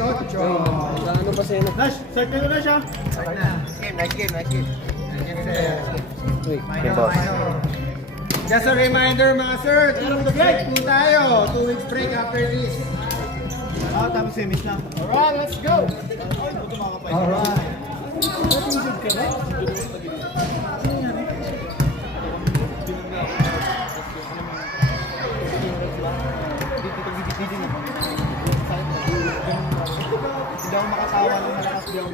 Ano pa sa'yo? Nash, start na siya. Nice game. Wait, Just a reminder mga sir, 2 weeks break po tayo. 2 weeks break after this. Tapos semis na. Alright, let's go! Alright. Hindi ako makatawa ng malakas. Hindi ako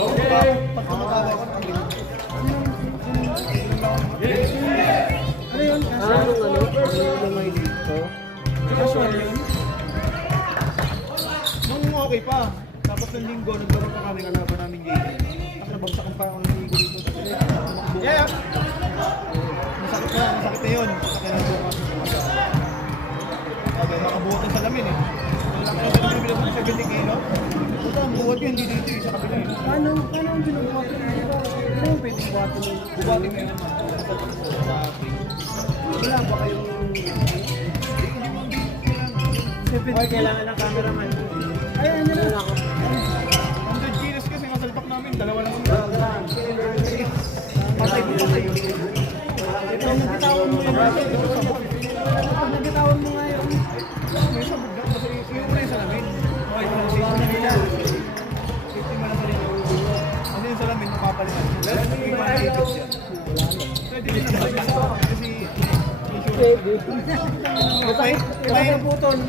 okay. Pag tumatawa ko ng Ano yun? Ano may dito? casual yun. Nung okay pa. Tapos ng linggo, naglaro pa kami kalaban namin game. Tapos nabagsakan pa ako ng linggo dito. Yeah! Masakit na yun. Masakit na bukas. Okay, makabuhat ng salamin eh. Ang laki na salamin bilang ng 70 kilo. Ito ang buhat yun, hindi dito eh, sa kabila eh. Paano ang ginagawa ko? Ano pwede buhatin mo? Buhatin mo yun. Wala ba kayong... Siyempre, kailangan ng cameraman. Ay, ano na ako? 100 kilos kasi masalpak namin, dalawa lang sila. Patay mo. Ito, nagitawan mo yun. Nagitawan mo nga yun. May sabog lang kasi yung una yung salamin. Okay, safety na nila. Safety mo lang sa rin. Ano yung salamin, mapapalitan. Pero yung iba na ipit yan. Pwede din naman kasi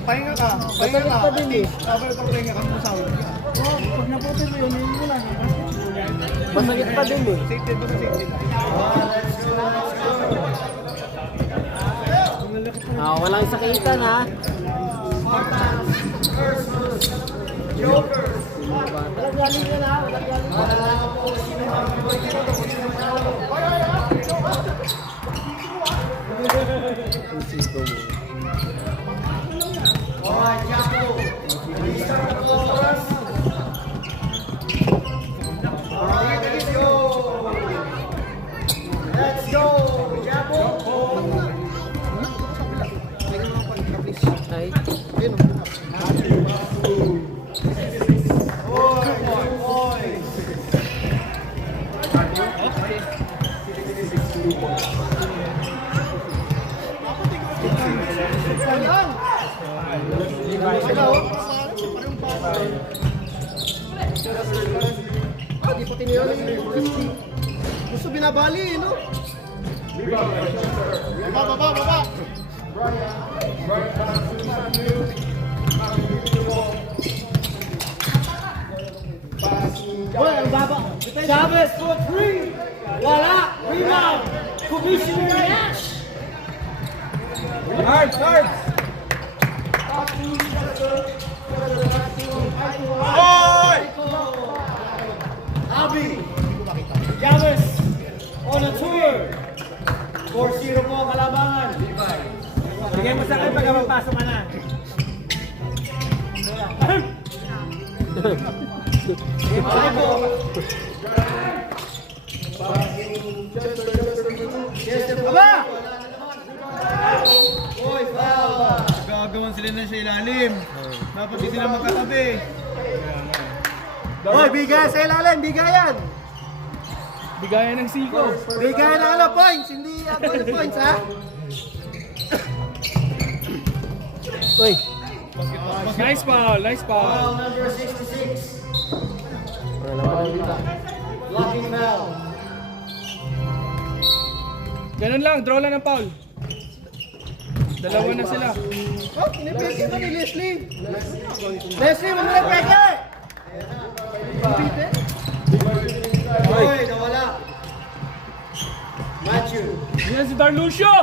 pahinga ka. Masakit pa din eh. Kapag pahinga ka, musawag ka. Pag naputol mo yun, yun wala na. Masakit pa din eh. Safety ba sa safety lang? Walang sakitan ha. Walang galing ka na. Walang galing ka na. Let's go! Japo! Ay. Di pa tiniyon. Gusto binabali, no? Baba! Well, baba. Chavez for 3. Wala. Rebound. Commissioner Nash. Hard! Hoy! Abi. Chavez on a tour. 4-0 po ang kalabangan. Bigay mo sa akin pag mapasok ka na. Aba! Gagawan sila na sa ilalim. Dapat hindi sila magkatabi. Hoy, bigay sa ilalim, bigayan! Bigayan ng siko. Bigayan ng ano, points, hindi bonus points, ha? Uy. Nice foul. Foul number 66. Blocking foul. Ganun lang, draw lang ng foul. Dalawa na sila. Oh, pinipeke ka ni Leslie. Leslie, mo muna peke! Hoy, nawala. Matthew. Yan si Darlucio!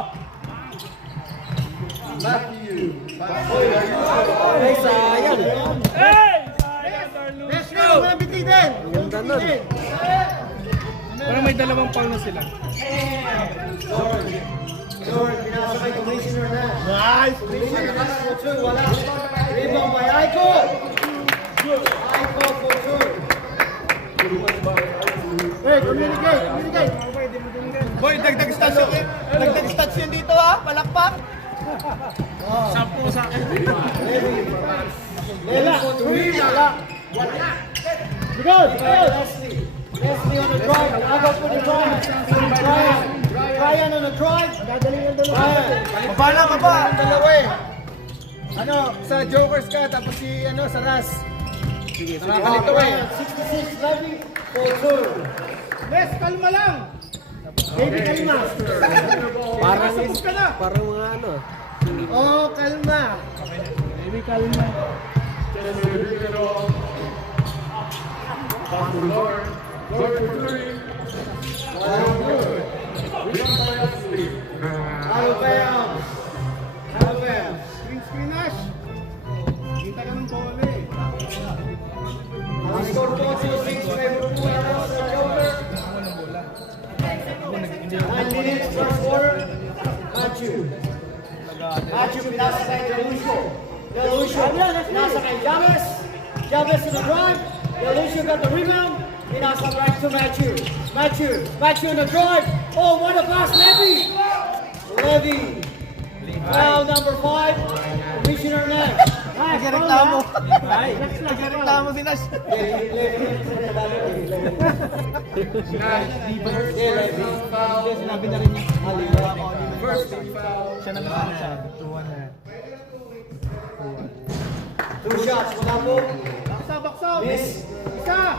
Ay, sayang. Hey! Sayang, Darlucio! Leslie, mo muna bititin. Ganda nun. Parang may dalawang foul na sila. Lord, pinasakay Commissioner na. Nice! Commissioner na for two, wala. Rebound by Aiko. Aiko for two. Hey, communicate. Boy, dagdag stats yan dito ha, palakpak. Sampo sa akin. Lela, wala. Good. Leslie. Leslie on the drive. Agaw po the drive. Ryan on the drive. Ryan. Mabala ka ba? Dalawa eh. Ano, sa Jokers ka, tapos si ano, sa Ras. Sige, nakakalito eh. Ryan, 66, Levy, 4-2. Les, kalma lang. Baby kalma. Parang ka na. Parang mga ano. Oh, kalma. Baby, kalma. Alabama. Screen Ash. Kita ka ng pole. Ang score po 2-6, favorite po na sa Joker. 9 minutes first quarter. Matthew pinasa kay Delucio. Delucio pinasa kay James. James in the drive. Delucio got the rebound. Pinasa back to Matthew. Matthew in the drive. Oh, what a pass, Levy. Levy. Foul number 5. Commissioner next. Nagreklamo. Nagreklamo si Nash. Sinabi na rin niya. Siya na lang siya. 2-1 na. 2 shots. Wala po. Baksa. Miss. Isa.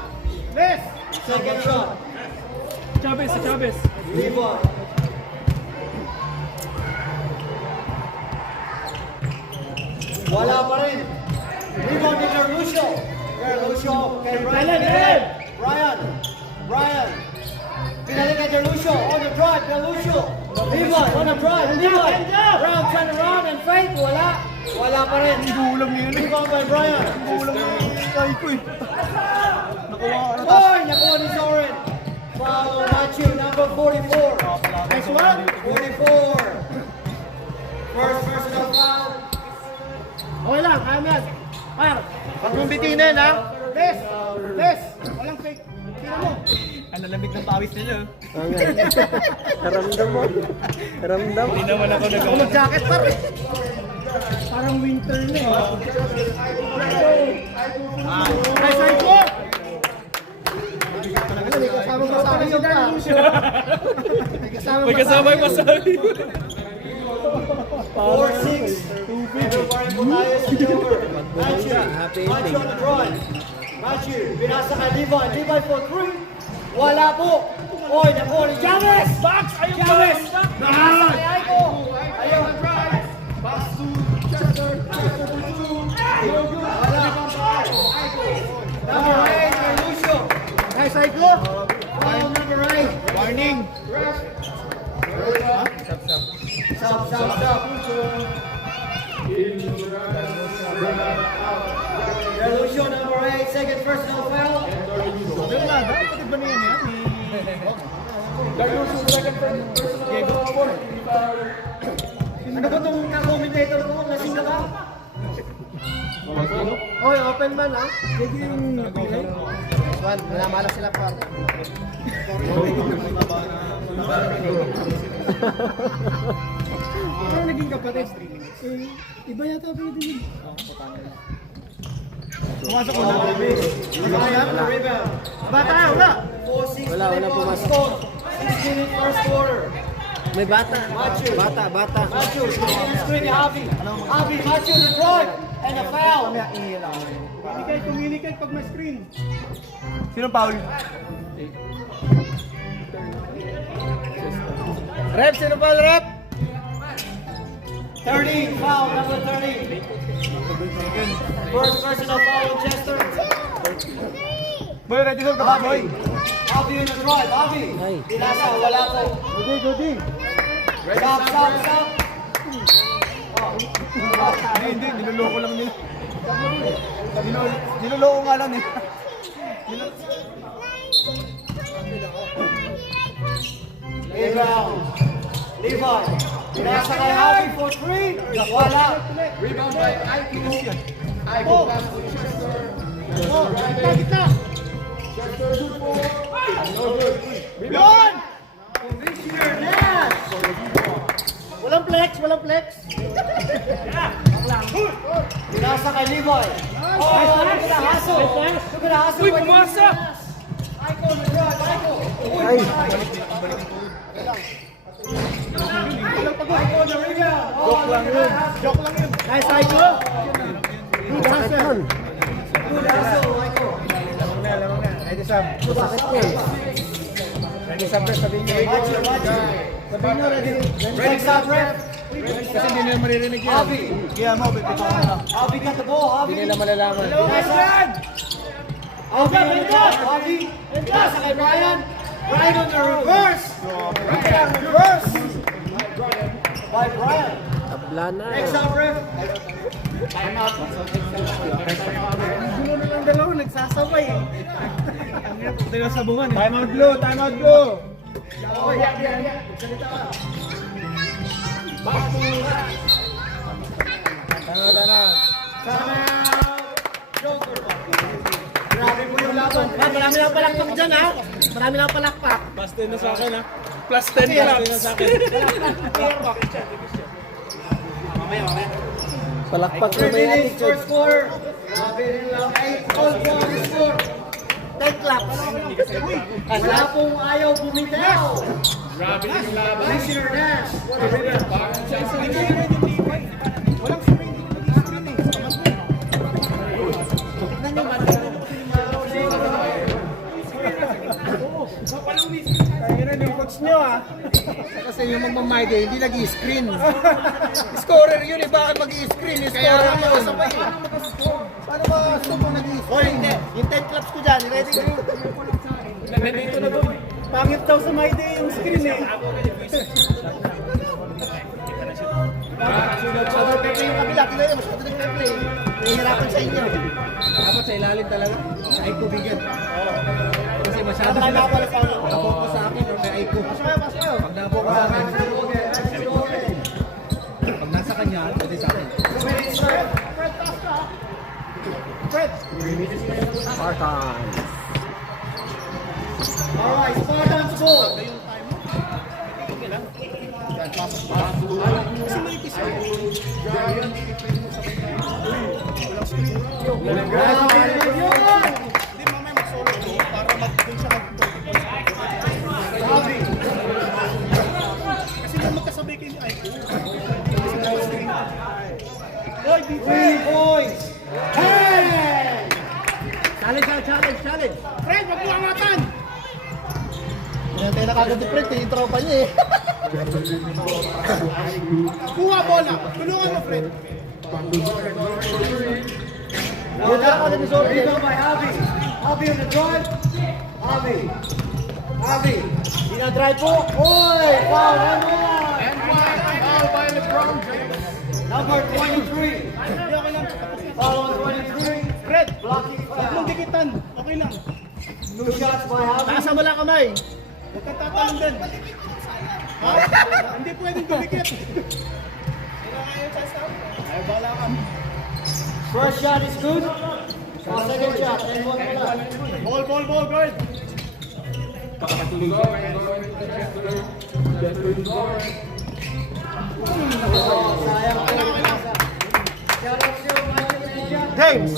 Les. Second shot. Chavez. Levi. Wala pa rin. Rebound ni Carlucio. Carlucio kay Brian. Brian. Pinalik kay Carlucio. On the drive, Carlucio. Levi on the drive. Levi. Brown turn around and fake. Wala pa rin. Gulang niya yun. Rebound by Brian. Gulang niya yun. Ay ko eh. Nakuha. Oy, nakuha ni Soren. Follow Matthew, number 44. Next one, 44. First personal foul. Okay lang, kaya mo yan. Kaya. Pag bumbitinin ha. Les. Walang fake. Tingnan mo. Ang lalamig ng pawis nila. Karamdam mo. Karamdam. Hindi naman ako mag-jacket pa rin. Parang winter na eh. Nice right foot! May kasama masabi yung May kasama yung masabi. 4-6. Everybody po tayo sa Joker. Matthew on the drive. Matthew, binasa kay Levi. Levi for 3. Wala po. Oy, nakuha ni James. box! Ayun ba? James. Binasa kay Aiko. Ayun. Box to Chester. Wala. Number 8, Carlucio. Nice Aiko! Foul number 8. Warning! Stop. Carlucio number 8, second personal foul. Ano nga ba? Kapatid ba niya yan? Ano ba itong commentator ko? Lasing na ba? Oy, open man ha? Sige yung napilay. Juan, malamala sila pa. Ano naging kapatid? Iba yata pa yung pumasok ko na. Rebound. Bata, wala. 4-6. Wala pumasok. 16 first quarter. May bata. Matthew. Bata. Matthew, screen ni Javi. Javi, Matthew, the drive and a foul. Kumilikay pag may screen. Sino foul? Rep, sino foul, rep? 13, foul, number 13. First personal foul on Chester. Boy, ready ka ba, boy? Javi in the drive, Javi. Ay. Binasa, wala po. Goody. Stop. Hindi, niloloko lang nila. Niloloko nga lang eh. Rebound. Levi. Binasa kay Javi for 3. Wala. Rebound by Aiko. Aiko pass to Chester. Kita. Chester shoot for. No good. Rebound. Commissioner Nash. Walang flex, walang flex. Pinasa kay Levi. Oh, look at the hustle. Look at the hustle. Uy, pumasok! Aiko on the drive, Aiko. Ay, Aiko on the rebound. Oh, look at that hustle. Joke lang yun. Nice, Aiko. Good sakit hustle. nun. Good hustle, Aiko. Lamang na. Ready, Sam. Sakit nun. Ready, Sam. Sabihin niyo. Watch it, watch it. Sabihin niyo, ready. Next up, ref. Kasi hindi nila maririnig yan. Javi. Kaya mo, bipito ka na. Javi got the ball, Javi. Hindi nila malalaman. Nice up. Javi on the top, Javi. Pinasa kay Brian. Brian on the reverse. Brian reverse. By Brian. Tabla na. Next up, ref. Gulo na lang dalawa, nagsasabay eh. Ang hirap, puti na sabungan eh. Time out blue, time out blue. Oh, yeah. Salita ka. Tana. Time out. Joker pa. Grabe po yung laban. Marami lang palakpak dyan, ha? Marami lang palakpak. Plus 10 na sa akin ha. Plus 10 na sa akin. Palakpak 3 na may minutes for attitude. score. Grabe rin lang. 8 all for the score. 10 claps. Wala pong ayaw bumitaw. Grabe yung laban. Commissioner Nash. What a rebound. Walang screen, hindi ko nag-screen eh. Kaya rin yung coach nyo ah. Kasi yung magmamayde, hindi nag-i-screen. Scorer yun eh, bakit mag-i-screen? Scorer yun. Paano ba gusto mo nag-i-screen? Hoy, hindi. Yung 10 claps ko dyan. Ready ko. Nandito na doon. Pangit daw sa Mayde yung screen eh. Masyado pepe yung kabila. Tingnan nyo, masyado nag-pepe. Nahihirapan sa inyo. Dapat sa ilalim talaga. Sa Aiko bigyan. Kasi masyado Tayo sila. nakabalik pa. Nakapokus sa akin or kay Aiko. Pasok. Pag nakapokus sa akin, pag nasa kanya, pwede sa akin. 2 minutes left. Spartans. Alright, Spartans goal. Hindi mamaya mag-solo ko para mag-dun siya Javi. Kasi nung magkasabay kayo ni Aiko. 3 points. 10. Challenge. Fred, wag mo angatan! Yan tayo nakagad ni Fred. Yung tropa niya eh. Kuha bola! Tulungan mo, Fred! Good rebound by Javi. Javi on the drive. Javi. Dinadrive po. Oy! Foul. And one. Foul by LeBron James! Number 23. Hindi, okay lang. Foul on 23. Fred! Blocking Huwag mong foul. dikitan. Okay lang. 2 shots by Javi. Taasan mo lang kamay. Huwag kang tatalong din. Ha? Hindi pwedeng dumikit. Ay, bala ka. First shot is good. Second shot. And one more. Ball, guard! Sayang. Shout out to Michael Media. James,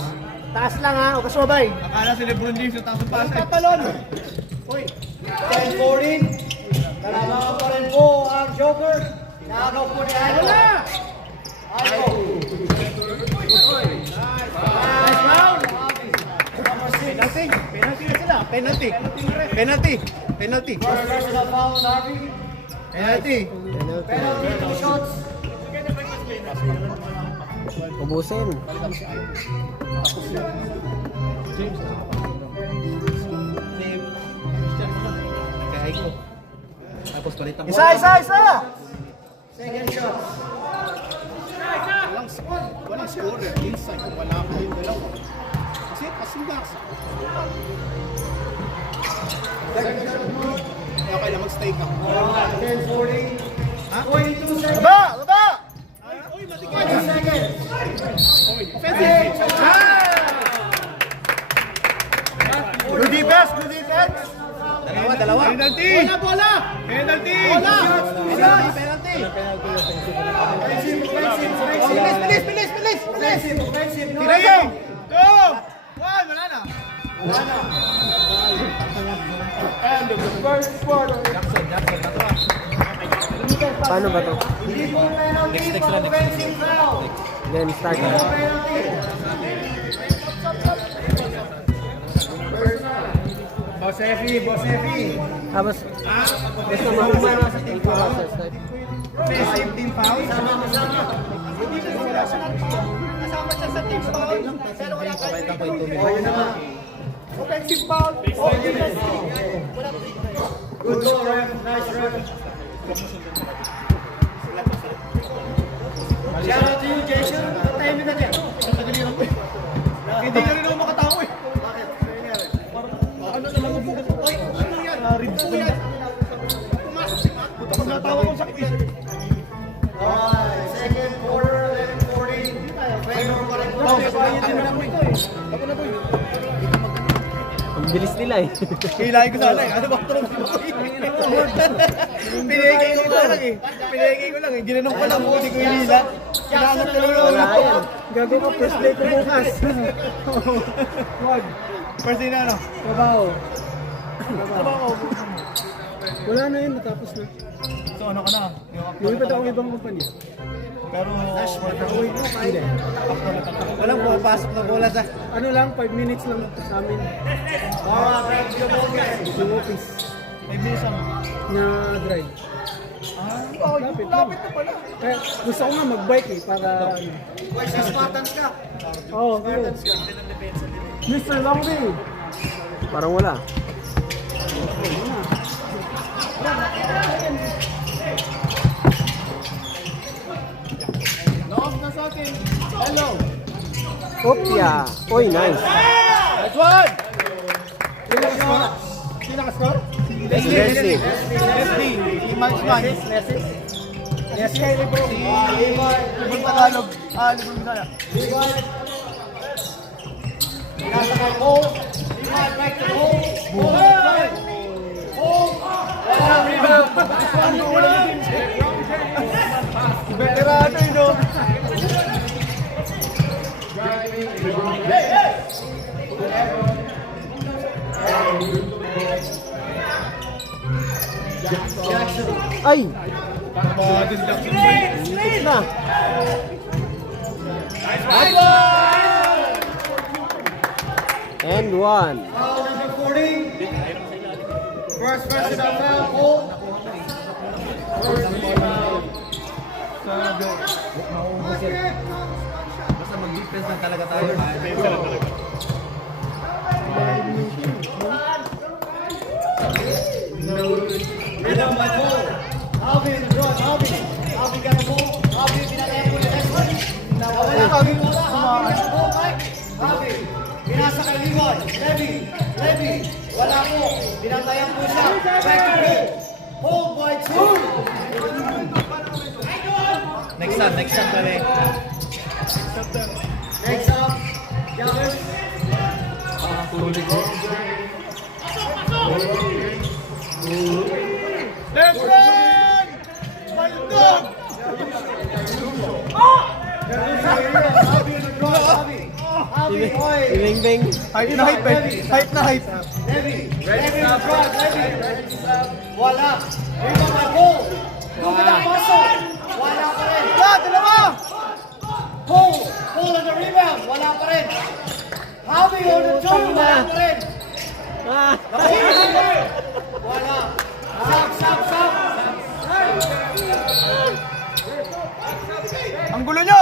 taas lang ha, huwag ka sumabay. Akala si LeBron James yung taas ng pasa. Tatalon! Hoy! 10-14. Kalamangan pa rin po ang Joker. Nakakaw po ni Aiko. Wala! Aiko. Nice round. Number 6. Penalty na sila. Penalty. First personal foul on Harvey. Penalty. Penalty, 2 shots. Ubusin. Kaya Aiko. Tapos palitan ko. Isa! Second shot. Walang scorer. Inside kung wala ko yung dalawa. Kasi pasindak. Okay lang, mag-stay ka. 10-14. 22 seconds. Baba! Uy, 20 seconds. offensive. Good defense! Dalawa. Penalty. Bola. Penalty. Bola. Penalty. Tira yun! 2! 1! Wala na! And the first quarter. Paano ba to? Hindi po penalty for offensive foul. Then start No na. penalty. Boss Efi! Tapos, basta mahumay na sa team process. Offensive team foul? Sama-sama. Kasama siya sa team foul. Pero wala ka O, yun naman. offensive foul. Good goal, ref. Nice ref. Shout out to you, Jason. Patayin mo na dyan. Hindi ka rin ako makatawa eh. Bakit? Ano na lang bukas ko? Ay, ano yan? Ribs ko yan. Pumasok si Matt. Puta ko natawa kong sakit eh. Alright, second quarter, 11:40. Favor pa rin po. Ako na boy. Ang bilis nila eh. Kilahin ko sana eh. Ano ba ito? Pinigay ko lang eh. Pinigay ko lang eh. Ginanong ko lang. Hindi ko hinila. Kinaanap ko lang Wala ako. yan. Gago ko, first play ko bukas. First day na ano? Trabaho. Trabaho. Wala na yun, natapos na. So ano ka na? Lumipat ako ibang kumpanya. Pero Hindi. walang pumapasok na bola sa... Ano lang, 5 minutes lang sa amin. Alright, grab your ball, guys. Yung office May bilis ang... na drive. Lapit na pala. Kaya gusto ko nga mag-bike eh, para ano. Boy, sa Spartans ka. Oo, Spartans ka. Mr. Longby. Parang wala. Kopya. Oy, nice. Nice one! Sino naka-score? Leslie. Leslie. Si Marksman. Yes, kay Lebron. Lebron Tagalog. Lebron Bisaya. Nasa kay Cole. Levi back to Cole. Cole. Cole. Rebound. Veterano yun, no? Jackson. Ay! Minutes na. And one. Foul number 40. First personal foul, Cole. First foul. Basta mag-defense lang talaga tayo. Rebound by Cole. Alvin in the draw. Alvin got the ball. Alvin pinataya po na next one. Nawala Alvin muna. Alvin got the ball back. Alvin. Pinasa kay Levi. Levy. Wala po. Pinatayan po siya. Back to Cole. Hold by 2. Next time pala eh. Next up. Javis. Lebron! Baldog! Alvin in the draw. Alvin, oy. Ibing-bing. Hype na hype eh. Hype na hype. Levy in the draw. Levy. Wala. Rebound by Cole. Look at that muscle. Wala pa rin. Dalawa! Cole on the rebound. Wala pa rin. Javi on the two. Wala pa rin. Ah! Wala. Stop. Ang gulo nyo!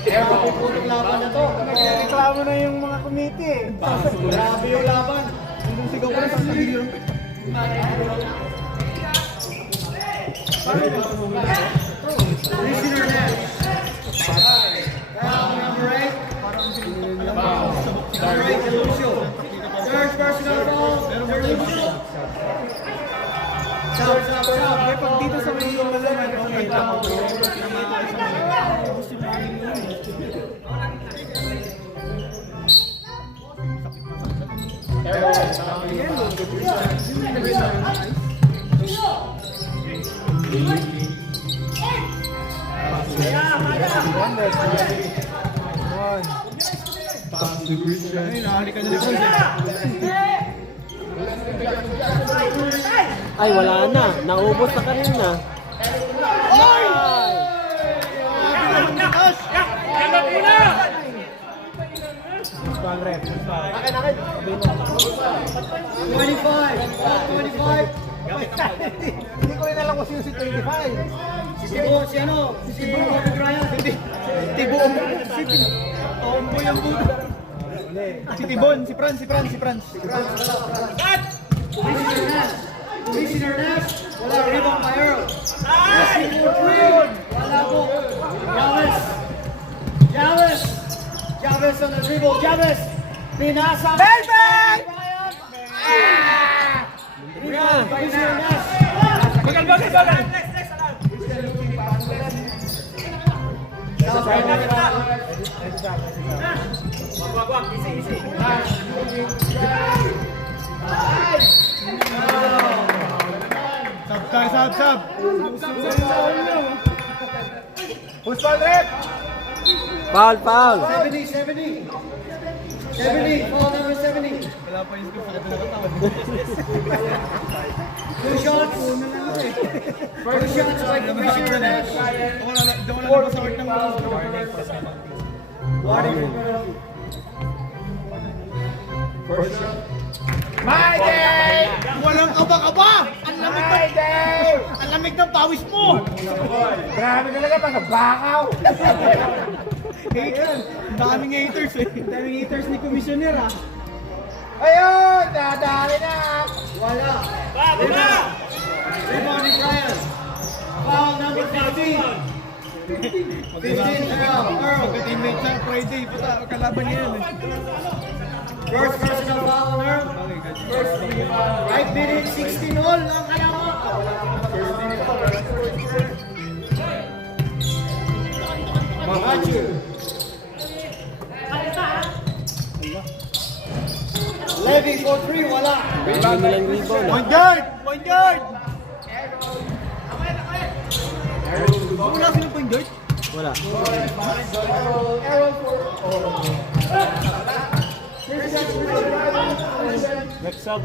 Kaya mapupulong laban na to. Reklamo na yung mga committee eh. Grabe yung laban. Hanggang sigaw ko na sa sabihin. Prisoner net. Foul number 8. Number 8, Delucio. Third personal foul, Delucio. Stop. Pag dito sa may yung malaman, okay lang ako. Ay, nakahalikan na dito. Ay, wala na. Naubos na kanina. Akin, akin. 25. 25. Hindi ko rin alam kung sino si 25. Si Bobby Bryant. Tibon. Tomboy ang buto. Si Tibon, si Franz. Luis Hernandez. Wala, rebound by Earl. Wala po. Chavez on the dribble. Chavez. Pinasa. Bryant. Rebound by Luis Hernandez. Bagal. Sab. Who's ball rep? Foul. 70. Ball number 70. Wala pa yung scoop sa katulad ng tawad. Two shots. First shots by Commissioner Nash. Doon ko na napasawag ng ball. Walang kaba! Ang lamig ng pawis mo! Grabe talaga, mga bakaw! Hater! Daming haters eh. Daming haters ni Commissioner ah. Ayun! Dadali na! Wala. Rebound ni Brian. Foul number 15. 15 foul. Earl. Pagka-teammate sa Friday, puta, kalaban niya yan eh. First personal foul on Earl. First 5 minutes, 16 all. Ang kaya mo. Matthew. Levy for 3, wala. Nilang rebound. Point guard! Wala sila point guard? Wala. Next up,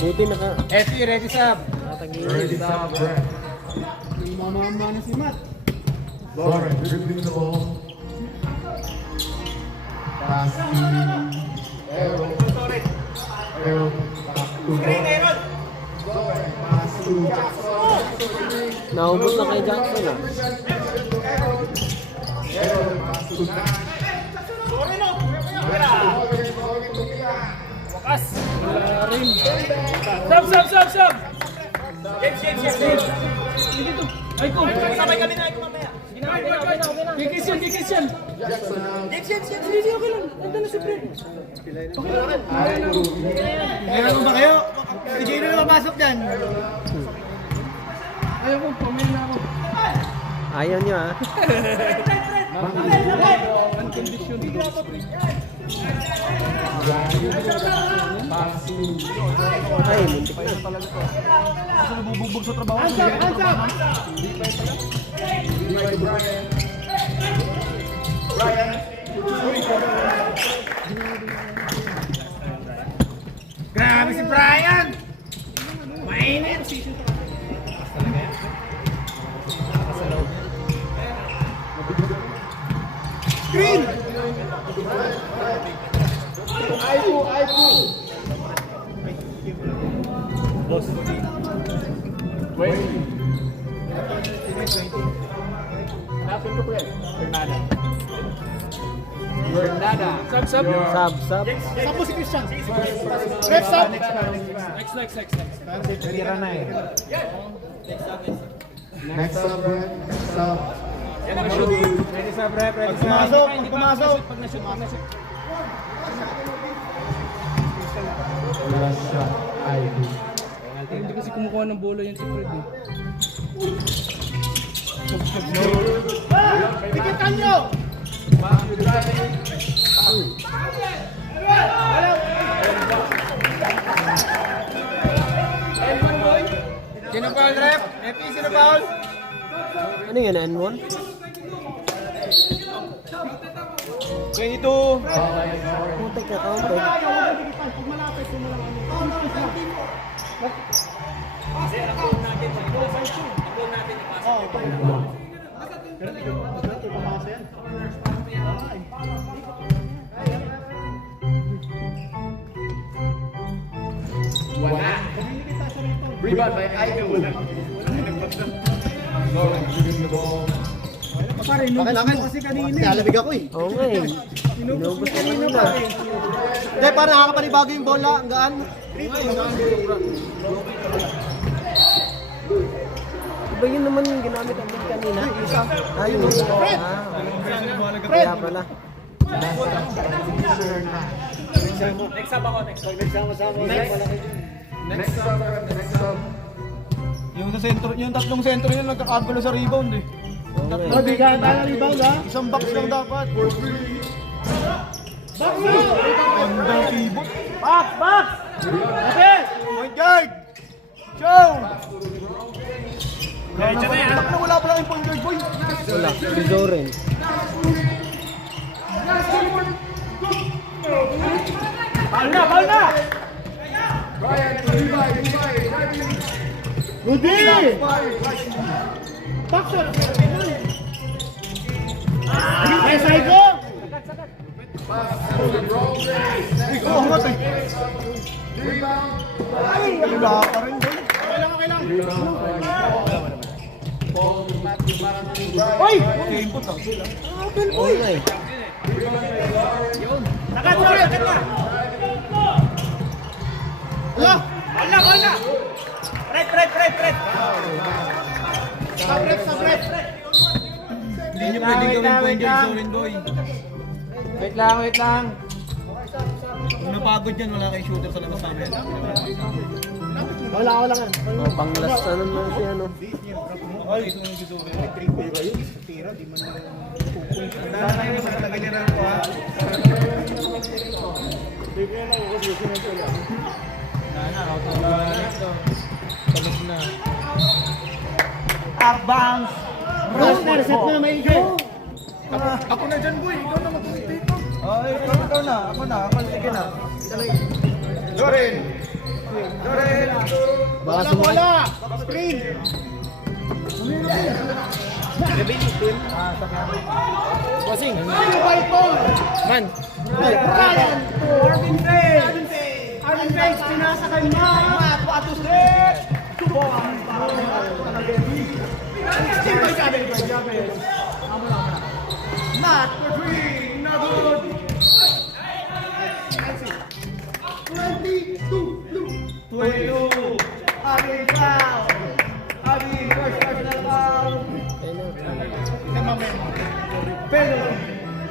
Buti naka... Effie, ready sub. Natagilid. Mamama na si Matt. Lauren dribbling the ball. Passing. Aaron. Back to Lauren. Pass to Jackson. Naubos na kay Jackson ah. Aaron. Pass to Matt. Sub! Ay ko! Sabay kami na, ay ko mamaya. Kikis yan! Meron ba kayo? Hindi na lumapasok dyan. Ayaw ko, pamilya na ako. Ayaw niyo ah. Ay, muntik na. Gusto nabubugbog sa trabaho. Grabe si Brian! Mainit! Green! Sub. Sampo si Christian. Ref sub. Next. Tira na eh. Next up, Brett. Sub. Ready sub, ref. Ready sub. Pumasok. Last shot. Ivy. Hindi kasi kumukuha ng bola yan si Fred eh. Tikitan nyo! Sino foul, ref? FP, sino foul? Ano yun, N1? 22. Putek na counter. Rebound by Aigo. Nalamig ako eh. Oo nga eh. Inubos ko kanina. Hindi, parang nakakapanibago yung bola. Ang gaan. Iba yun naman yung ginamit natin kanina. Ayun. Kaya pala. Next up ako, next up. Next up. Yung sa sentro, yung tatlong sentro yun nagkakagulo sa rebound eh. Bigyan tayo ng rebound ha. Isang box lang dapat. Ang keyboard. Box! Okay! Point guard! Show! Diretso na yan. Bakit wala pa lang yung point guard, boy? Wala. Si Zoren. Ball na! Rudy! Box shot! Ay, side ko! Ikaw, angat eh. Wala pa rin, boy. Hoy! Input ah. Oo nga eh. Sakat na! Ala! Ball na! Red! Sabret! Hindi nyo pwedeng gawin point guard, Zorin, boy. Wait lang. Kung napagod yan, wala kayong shooter sa labas namin. Wala ka lang. Oh, panglas na naman si ano. Ay, ito yung Zorin. Tira, di man na pupunta. Dahil na sa talaga niya na ito ha. Bounce! Roster, set na may ikaw. Ako na dyan, boy. Ikaw na mag-point dito. Ay, ikaw na. Ako na. Sige na. Zorin! Baka sumakit. Screen! Bossing. Man. Brian! Arvin Face! Pinasakay na! Patos din! Not for three! Not good! 22! Arvin foul! Arvin first personal foul!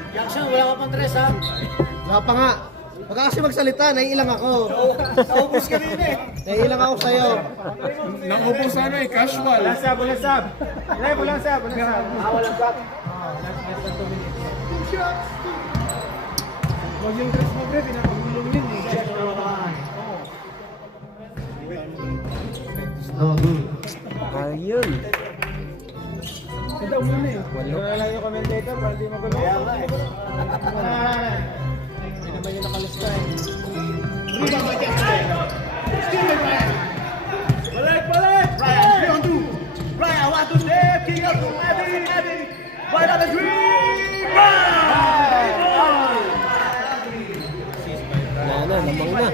Jackson, wala ka pang tres ha? Wala pa nga. Baka kasi magsalita, naiilang ako. Naubos ka rin eh. Naiilang ako sa'yo. Nakupos sana eh, casual. Walang sab. Walang sab. Walang sab. Huwag yung dress mo, pre. Pinapagulong yun eh. No good. Ayun. Ito muna eh. Wala lang yung commentator para di magulo. Kaya nga eh. Hindi naman yung nakalista eh. Rebound by Jackson. Still by Brian. Balik! Brian, 3 on 2. Brian, 1 to step. Kick out to Evan. Right on the three. Brian! Wala na, lamang na.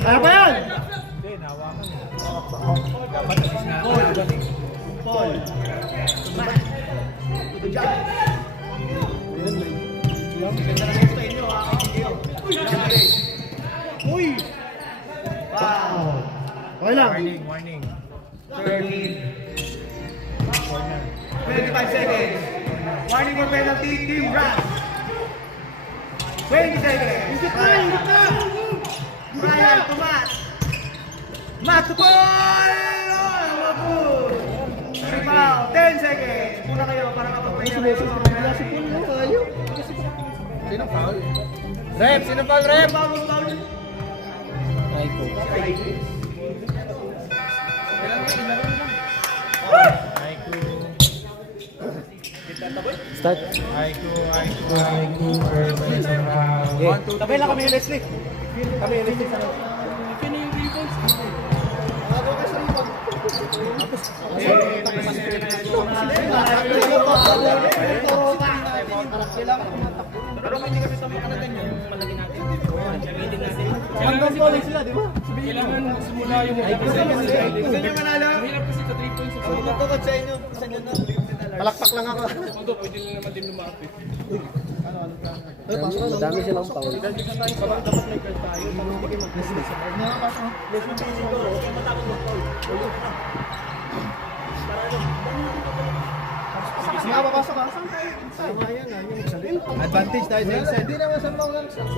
Kaya ba yan? Paul. Uy! Wow! Okay lang. Warning. 25 seconds. Warning for penalty, Team Ram. 20 seconds. Brian to Matt. Matt to ball! Rebound, 10 seconds. Muna kayo para kapag-play na kayo. Sino foul? Rep, sino foul, rep? Aiko. Start. Tabay lang kami yung Leslie. Kami yung Leslie. Pero hindi kasi sa mga natin yung malaki natin. Hanggang college sila, di ba? Kailangan magsimula yung Gusto niyo manalo? Mahirap kasi sa 3 points. Magkakot sa inyo. Sa inyo na. Palakpak lang ako. Although, pwede lang naman din lumapit. Madami silang foul. Dapat may card tayo. Tapos hindi kayo mag-business. Papasok ka. Saan tayo? Tama yan ah. Advantage tayo sa inside. Hindi naman sa mga saan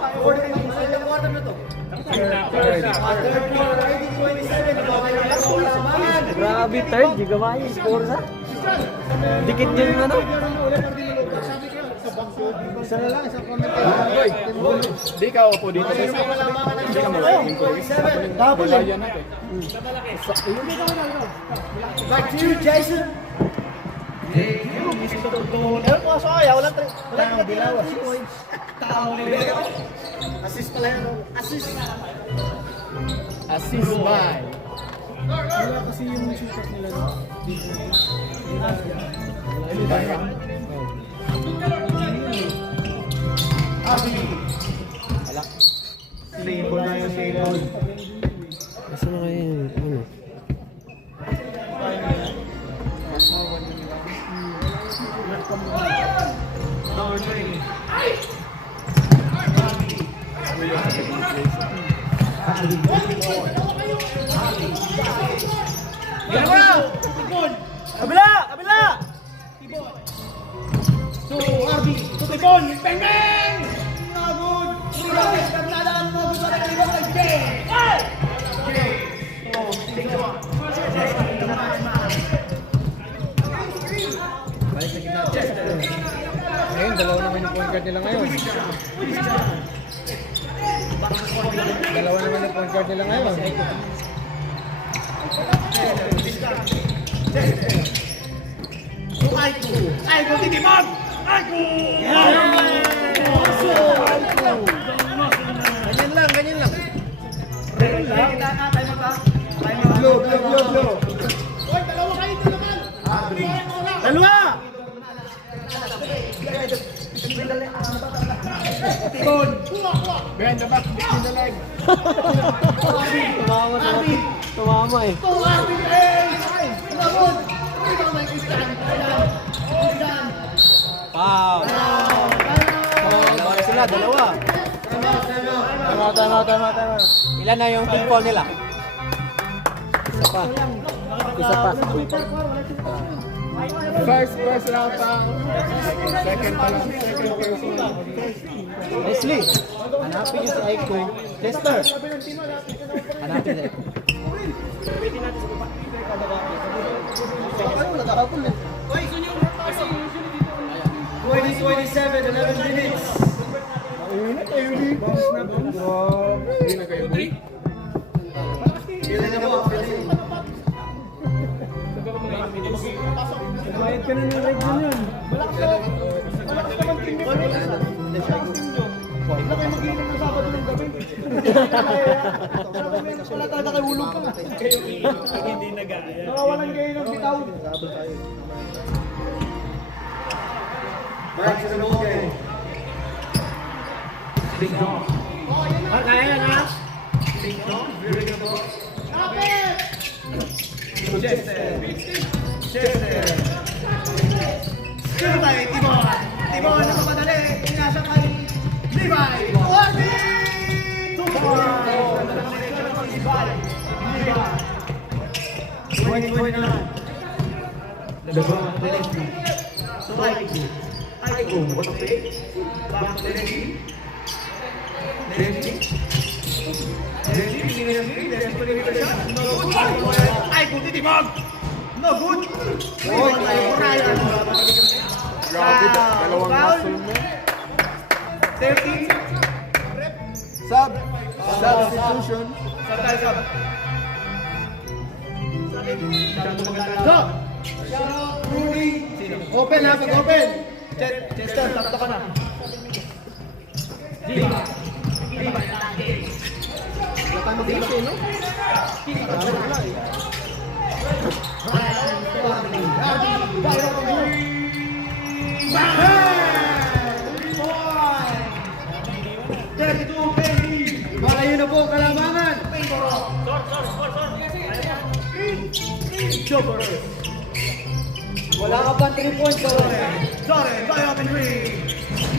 tayo? Order na yung side. Quarter na to. Grabe, third. Di gawin yung score sa. Dikit yung ano. Isa na lang, isang comment. Di ka upo dito. Di ka mag-improvise. Double eh. Back to you, Jason. Ewan ko sa kaya, walang bilawas. Assist pala yun. Assist. Assist by. Wala kasi yung shooter nila. Label na yung label. Kasi na kayo yung ano. Kabila! Kabila! So, Arby, to the ball, bang bang! Nagod! Grabe, pagdadaan mo, gusto na kayo kay Jay! Ngayon, dalawa naman yung point guard nila ngayon. Dalawa naman yung point guard nila ngayon. Aiko, titipon! Aiko! Ganyan lang, ganyan lang. Blow, blow, blow, blow. Hoy, dalawa kayo ito naman! Dalawa! Tibon! Behind the back, between the leg. Tumama sa. Tumama eh. Wow. Dalawa sila, dalawa. Tama. Ilan na yung team call nila? Isa pa. Isa pa. First round foul. Second pa lang. Second person. Leslie, hanapin niyo si Aiko. Lester. Hanapin si Aiko. 27, 11 minutes. Hindi na kayo. Feeling mo, feeling mo. Bayad ka na ng leg na yun. Malakas naman team nyo. Malakas kayo mag-inom ng Sabado ng gabi. Wala tayo nakahulog ka. Hindi nag-aaya. Nakawalan kayo ng bitaw. Back to the ball game. Kaya yan ha? Sino tayo? Timon! Timon, nakapadali! Inasa kay Levi! Orbi! 2029. LeBron, Back to Leslie. Leslie, tingin na Leslie. Leslie pa rin ito siya. No good. Ay, buti di Bob. No good. Ryan. Grabe, dalawang muscle mo. 13. Substitution. Saan tayo sab? Stop! Rudy. Sino? Open ha, pag-open. Chester, tatlo ka na. Malayo na po ang kalamangan. Wala ka pa 3 points. Sorry, buy up and ring.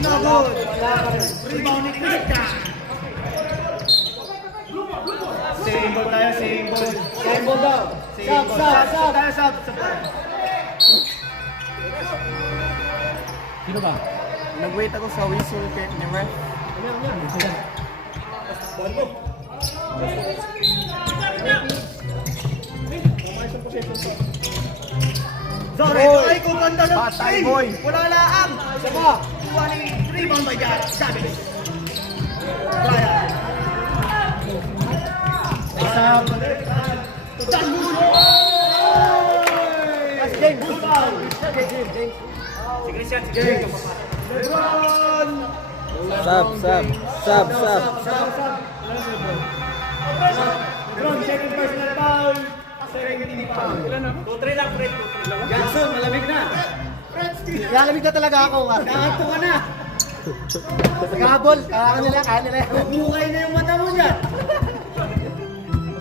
No good. Rebound ni Krika. Same ball tayo, same ball. Same ball daw. Same Sub, ball. sub, sub. Tayo, sub. Tayo. Sino ba? Nag-wait ako sa whistle kay ni ref. Sorry, ay kung ganda ng Patay, save. boy. Wala laang. Sama. Rebound by God. Sabi. Brian. Sub. That's good. That's James. James. LeBron. Sub. LeBron, second personal foul. Second team foul. Jackson, malamig na. Lalamig na talaga ako. Nakato ka na. Kabol. Kaya nila. Bukay na yung mata mo dyan.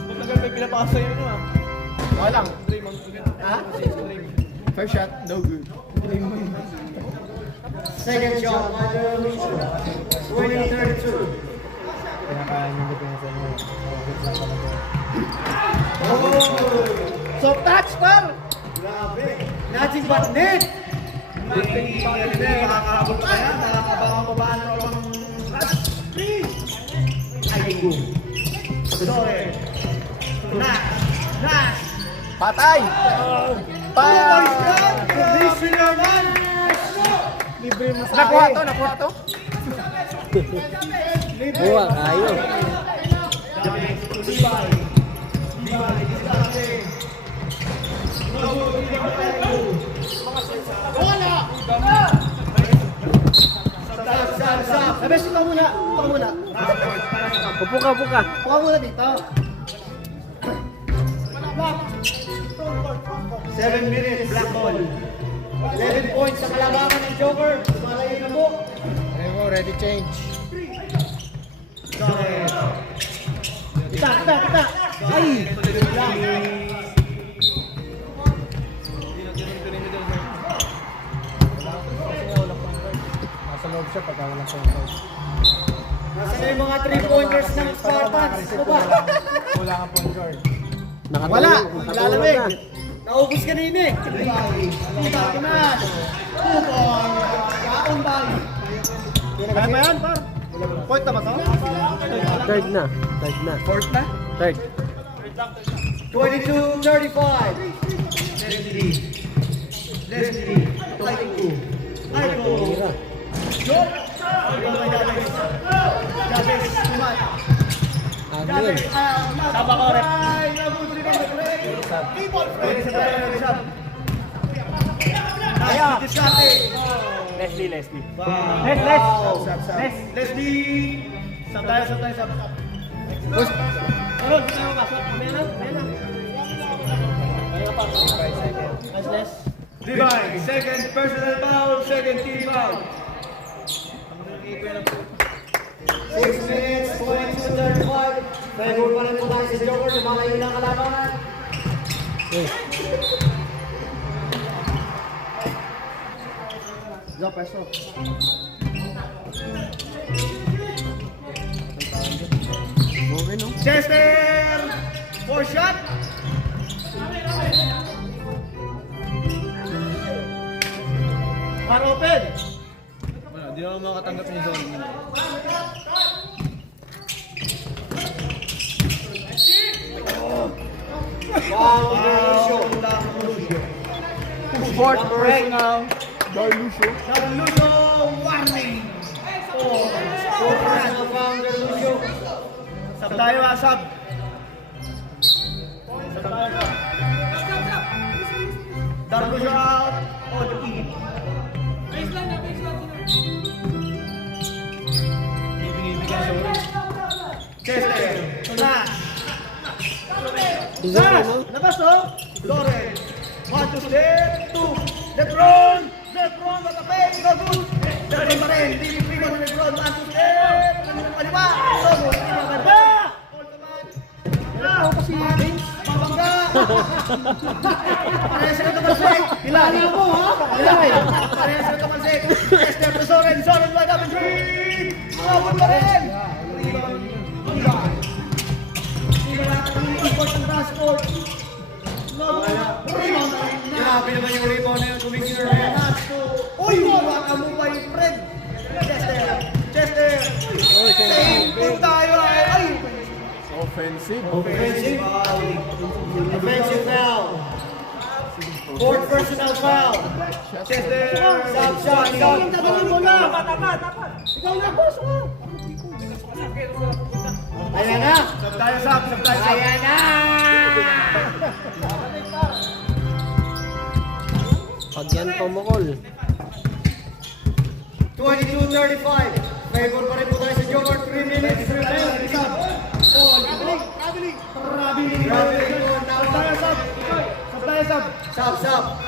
Matagal may pinapasa yun no ah. Walang. Ha? First shot, no good. Second shot, Michael Mitchell. 20-32. Soft touch, par! Grabe. Nothing but net. Makakahabol pa kaya? Makakabawang babaan ng orong ay boom. Sorry. Nash. Patay! Oh my God! Commissioner Nash! Nakuha to? Buwa, kayo. Sabi, sito muna. Upo ka. Puka muna dito. 7 minutes. Black ball. 11 points sa kalabangan ng Joker. Malayo na po. Ready change. Sorry. Kita. Ay! Nasa loob siya pagka walang point. Nasaan na yung mga 3-pointers ng Spartans? Ano ba? Wala kang point guard. Wala! Nakatulog na. Naubos ka na yun eh. Kaya ba yan, par? Point na ba to? Third na. Fourth na? Third. 22-35. Leslie. Aiko. Chavez. Sumat. Angin. Saba ko rep. Ay, nabuli ba? People friend. Kaya. Diskarte. Leslie. Leslie. Saan tayo? Divine, second personal foul, second team foul. 6 minutes, 22-35. Favor pa rin po tayo sa Joker. Lumalayo na ang kalabangan. Go, presto. Chester! 4 shot! Par open! Hindi ako makatanggap ng zone. Foul on Lucio. Fourth personal. Darlucio. Lucio, warning! Fourth personal foul on Lucio. Sab tayo ha, sab! Sab tayo ha. Darlucio out. Oh, the key. Binibigyan siya. Chester. Nash. Nash! Labas oh! Loren. 1, 2, step, 2. Lebron! Lebron, matapay! Go, good! Lebron pa rin. Hindi primo ni Lebron. 1, 2, step! Kaliwa! Go, good! Kaliwa! Hold naman! Ako kasi James. Mabangga! Parehas sila tumalsik! Ilan? Mo ha? Ilan? Parehas sila tumalsik! Chester to Soren! Soren wide open three! Mawawag pa rin! Important transport! Grabe naman yung rebound na yun, Commissioner Reyes. Uy! Wala ka mo pa yung friend! Chester! Chester! Save tayo ay! Offensive. Offensive. Offensive foul. Fourth personal foul. Chester! Stop, stop, stop. Ayan na. Sab tayo, sab! Sab tayo, sab! Ayan na. Pag yan pumukol. 22-35. Favor pa rin po tayo sa Joker. 3 minutes remaining. Traveling. Sab tayo, sab! Sab tayo, sab! Stop, stop.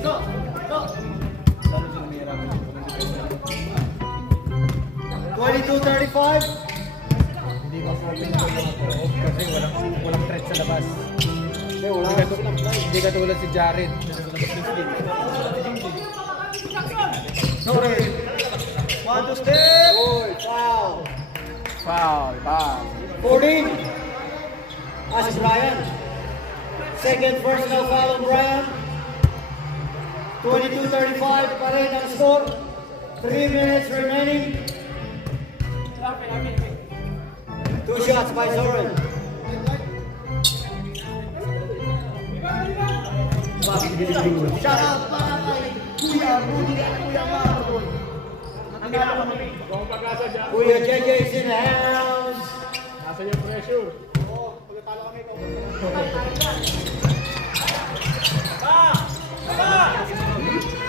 Go! Go! 22-35. Kasi walang threat sa labas. Hindi katulad si Jared. Sorry. 1, 2, step! Foul. Foul. Foul. 14. Si Brian. Second personal foul on Brian. 22-35 pa rin ang score. 3 minutes remaining. 2 shots by Zoran. Shout out para kay Kuya Rudy at Kuya Marlon. Nandito kami. Kuya JJ is in the house. Nasa yung pressure.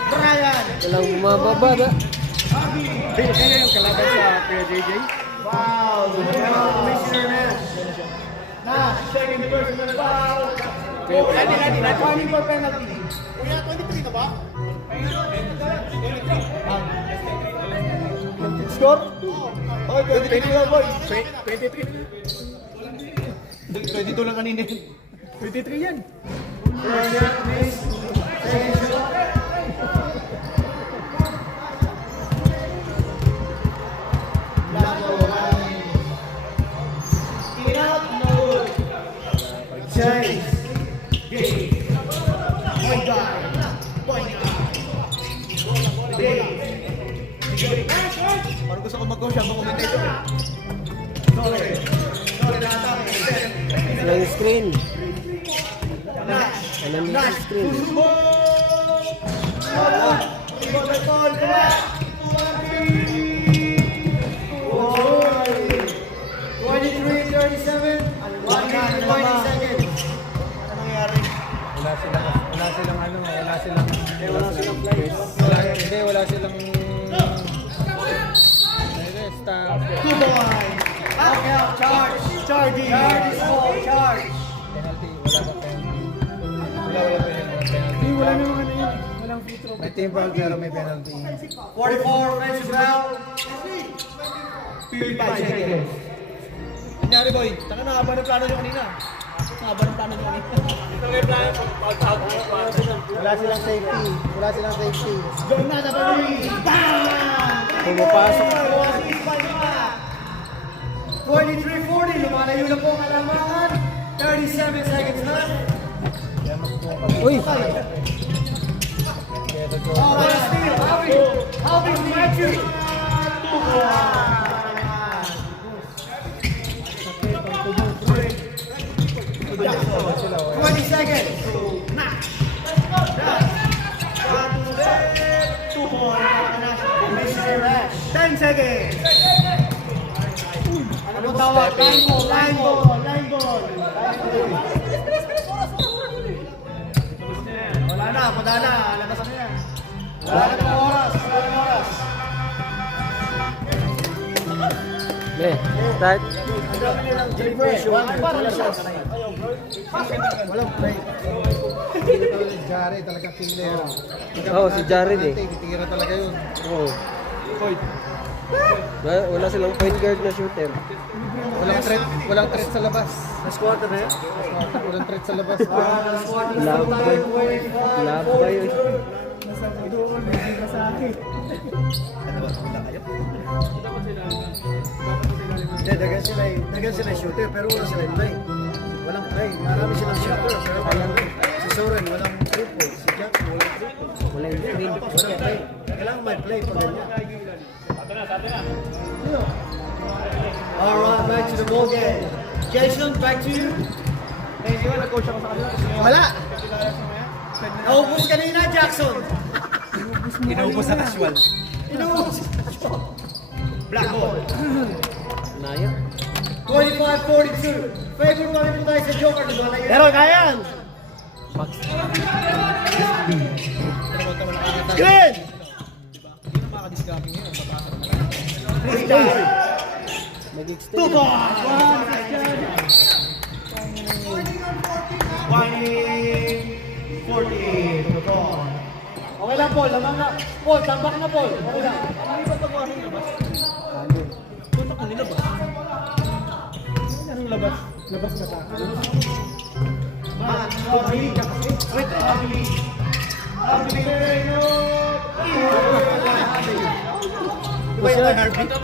Brian! Walang mabababa. Kaya yung kalaban sa Kuya JJ. Wow. Commissioner Nash. Nash, second personal foul. Calling for penalty. Kuya, 23 na ba? Score? Oh, 23 na boy. 22 lang kanina. 23 yan. First shot miss. Second shot. In out, no good. Chase. Point guard. Point guard. Parang gusto ko mag-go siya, mag-commentator. Sorry. Sorry na ata. Walang screen. Nash. Walang Nash. screen. Susubo! Ball. Rebound by Paul. Correct. 23-37. 1 seconds. Ano nangyari? Wala silang stop. 2 points. Knockout charge. Charging. Charge is full. Charge. Wala namang ano yun. Walang free throw. May team foul pero may penalty. 44 offensive foul. 55 seconds. Nangyari boy, taka na haba ng plano nyo kanina. Haba ng plano nyo kanina. Wala silang safety. Wala silang safety. John na sa pag-uwi. Bam! Pumapasok. 23-40. Lumalayo na po ang alamangan. 37 seconds left. Uy! Alvin to Matthew. 20 seconds. 10 seconds. Ano tawag? Line ball, line ball, line ball. Wala na, padala. Labasan na yan. Wala na oras, wala na oras. Okay, start. Ang dami nilang generation. Walang shots. Walang break. Jari talaga killer. Oo, si Jared eh. Tira talaga yun. Oo. Wala silang point guard na shooter. Walang threat sa labas. Last quarter na yan. Walang threat sa labas. Last quarter na Love tayo. ba? Love ba yun? Hindi, dagan sila shooter pero wala sila play. Walang play. Marami silang shooter pero walang play. Si Soren walang triple. Si Jackson walang triple. Wala yung screen. Walang play. Kailangan may play pag ganyan. Alright, back to the ball game. Jason, back to you. Nag-coach ako sa kanila. Wala. Naubos kanina, Jackson. Inaubos sa casual. Inuubos. Black ball. Naya. 25-42. Favorite mo rin po tayo sa Joker. Pero kaya yan. Screen! Mag-extend. Two ball! 20-40. Okay lang, Paul. Lamang na. Paul, tambak na, Paul. Okay lang. Labas ka sa akin.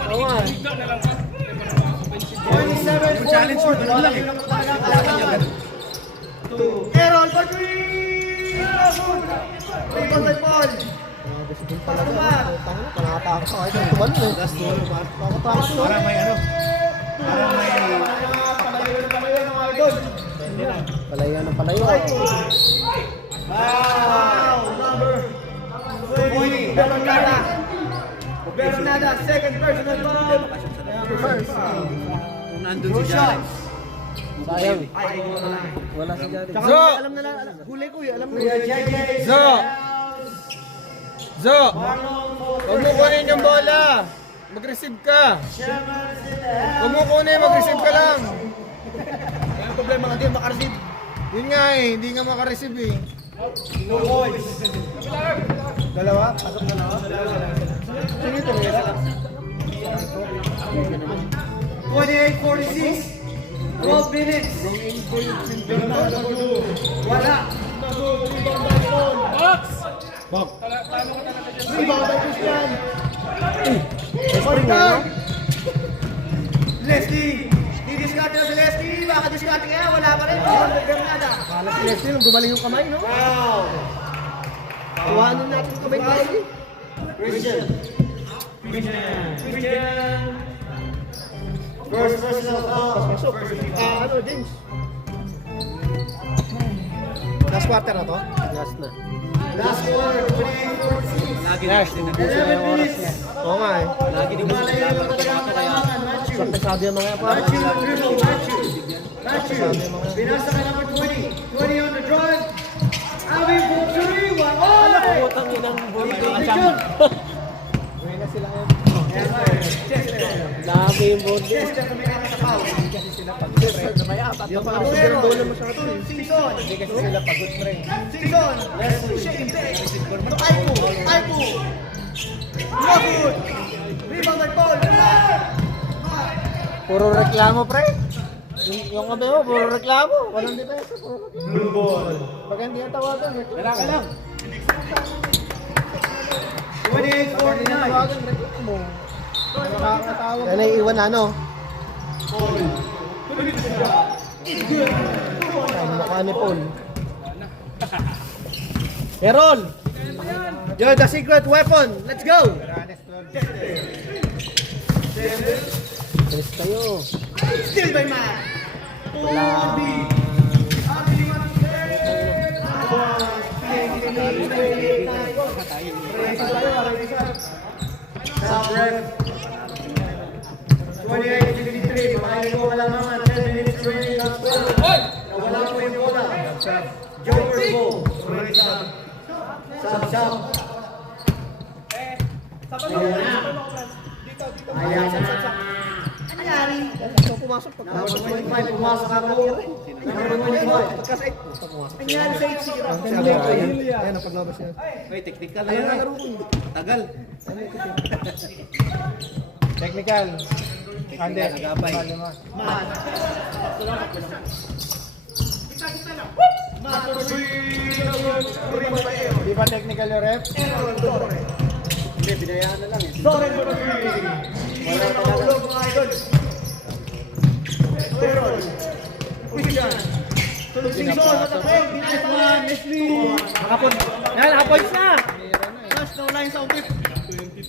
Oo nga. 27-44. Wala yun ang talaga ang kalaban. Errol for three! Rebound by Paul. Panakatakot ka kahit ang tumalun eh. Panakatakot ka. Parang may ano? Parang may... Palayo na palayo. Wow! Number 20. Bernada. Bernada, second personal foul. First. Two shots. Sayang. Wala si Jared. Zo! Alam na lang. Huli ko eh. Alam mo. Zo! Zo! Huwag mo kunin yung bola! Mag-receive ka! Huwag mo kunin, mag-receive ka lang! Ang problema nga din makareceive. Yun nga eh, hindi nga makareceive eh. No boys. Dalawa? Pasok dalawa? Sige, tumira. 28-46. 12 minutes. Wala. Leslie! Didiskarte na si Leslie! Baka diskarte kaya? Wala pa rin. Bernada. Kala si Leslie, nung gumaling yung kamay, no? Wow. Kuhanin natin yung kamay ni Leslie. Christian. First personal foul. Ano, James? Last quarter na to? Last na. Last quarter, 28-46. Last, ubusin na yung oras niya. Oo nga eh. Lagi din kasi Malayo na talaga ang kalamangan, Matthew. Sabi yung mga pa. Matthew on dribble, Matthew. Matthew, binasa ka number 20. 20 on the drive. Alvin for three. One. Oh! Putang yun ang bully. Christian. Uwi na sila ngayon. Dami yung bully. Yung mga siguro ng bola masyado eh. Season! Hindi kasi sila pagod pre. Season! Aipo! Aipo! No good! Rebound by Paul! Puro reklamo, pre. Yung kabe mo, puro reklamo. Walang depensa, puro reklamo. Blue ball! Pag hindi ang tawagan, Kailangan lang! 28-49. tawagan, reklamo mo. Nakakatawag. Yan ay iwan na, ano? Ang mukha ni Paul. Errol! You're the secret weapon. Let's go. Alis kayo. Still by man. Stop ref. 28-53. Makain ko kalamangan. 10 minutes remaining on score. Nawala po yung bola. Joker ball. Sub. Ayan na. Nangyari. Pumasok pag Number 25, pumasok ako. Number 25. Nangyari sa Ichiro. Ayan ang paglabas niya. May technical na yan. Tagal. Technical. Ande. Nagapay. Di ba technical yung ref? Hindi, binayaan na lang eh. Sorry for the free. Wala pa nahulog mga idol. Teron. Christian. Tulusing Sol. Matapay. Binas man. Leslie. Nakapoints na. Last no line sa upit.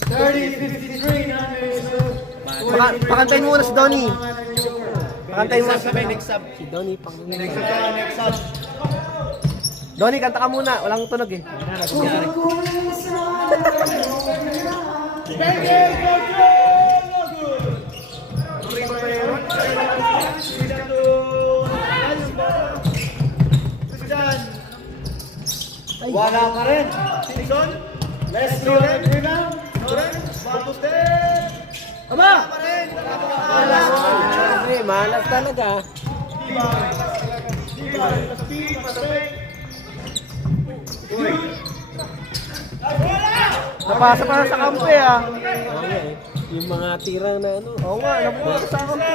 30-53 na Pakantayin mo muna si Donnie. Pakantayin mo. Next sub. Si Donnie pang Next up. Donnie, kanta ka muna. Walang tunog eh. Wala pa rin. Simpson. Let's do it. Rebound. Aba! Malas talaga. Napasa pa sa kampo eh ah. Yung mga tira na ano. Oo nga, nabuha sa kampo.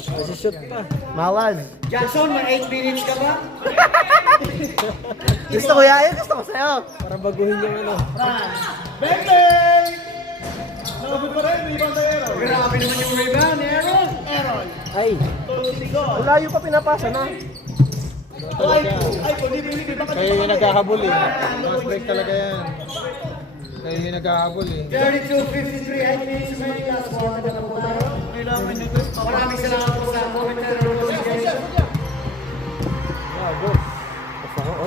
Kasi shoot pa. Mawan. Jackson, may 8 minutes ka ba? Gusto ko yan. Gusto ko sa'yo. Para baguhin yung ano. Grabe naman yung rebound, Aaron. Ay! Malayo pa pinapasa na. Kayo yung naghahabol eh. Last break talaga yan. Kayo yung naghahabol eh. 32-53, 8 minutes remaining. Last quarter na po tayo. Maraming salamat po sa commentary rules.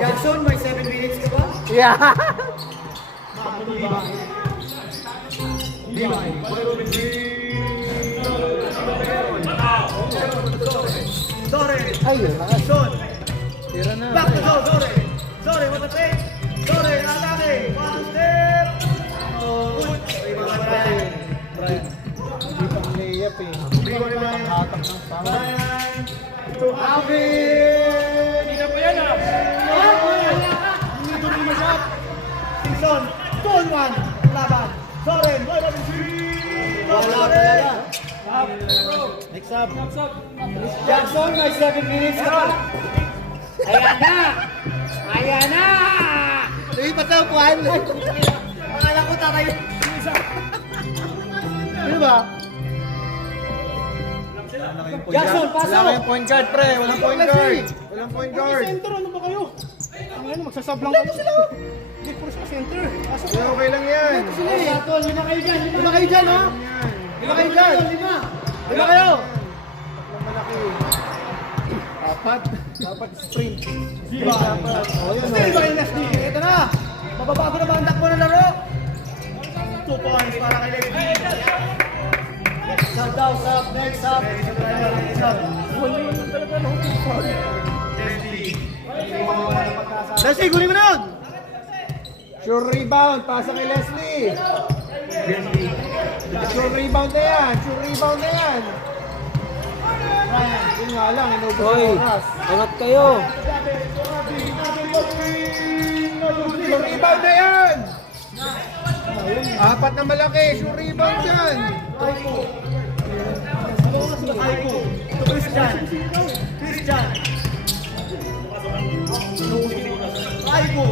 Jackson, may 7 minutes ka ba? Yeah. Dore. Ayun. Son. Tira na. Back to go, Dore. Dore, matapay. Dore, atake. One step. Good. Brian. Hindi pang layup eh. Hatak ng sama. Alvin. Hindi na pa yan ah. Hindi tuloy masyad. Simpson. 2-1. Laban. Soren. Wala talaga. Next up. Jackson, may 7 minutes ka ba? Ayan na! Ayan na! Lipat sa upuan. Akala ko tatayo. Ano ba? Jackson, Wala pasok! kayong point guard pre. Walang point guard. Walang point guard. Center, ano ba kayo? Ang ano, magsasab lang kayo. Sila. Hindi puro sa center. Pasok Pero okay lang yan. Sila eh. Jackson, lima kayo dyan. Lima kayo dyan, ha? Lima kayo dyan. Lima. Lima kayo. Dapat sprint. Diba? Still by Leslie. Ito na. Mababago na ba ang takbo ng laro? 2 points para kay Leslie. Sub daw, sub. Next sub. Leslie, kunin mo na yun. Sure rebound. Pasa kay Leslie. Sure rebound na yan. Sure rebound na yan. Yun nga lang. Inubos Hoy! ang oras. Angat kayo! Sure rebound na yan. Apat na malaki. Sure rebound yan. Aiko. Ito Christian. Christian. Aiko.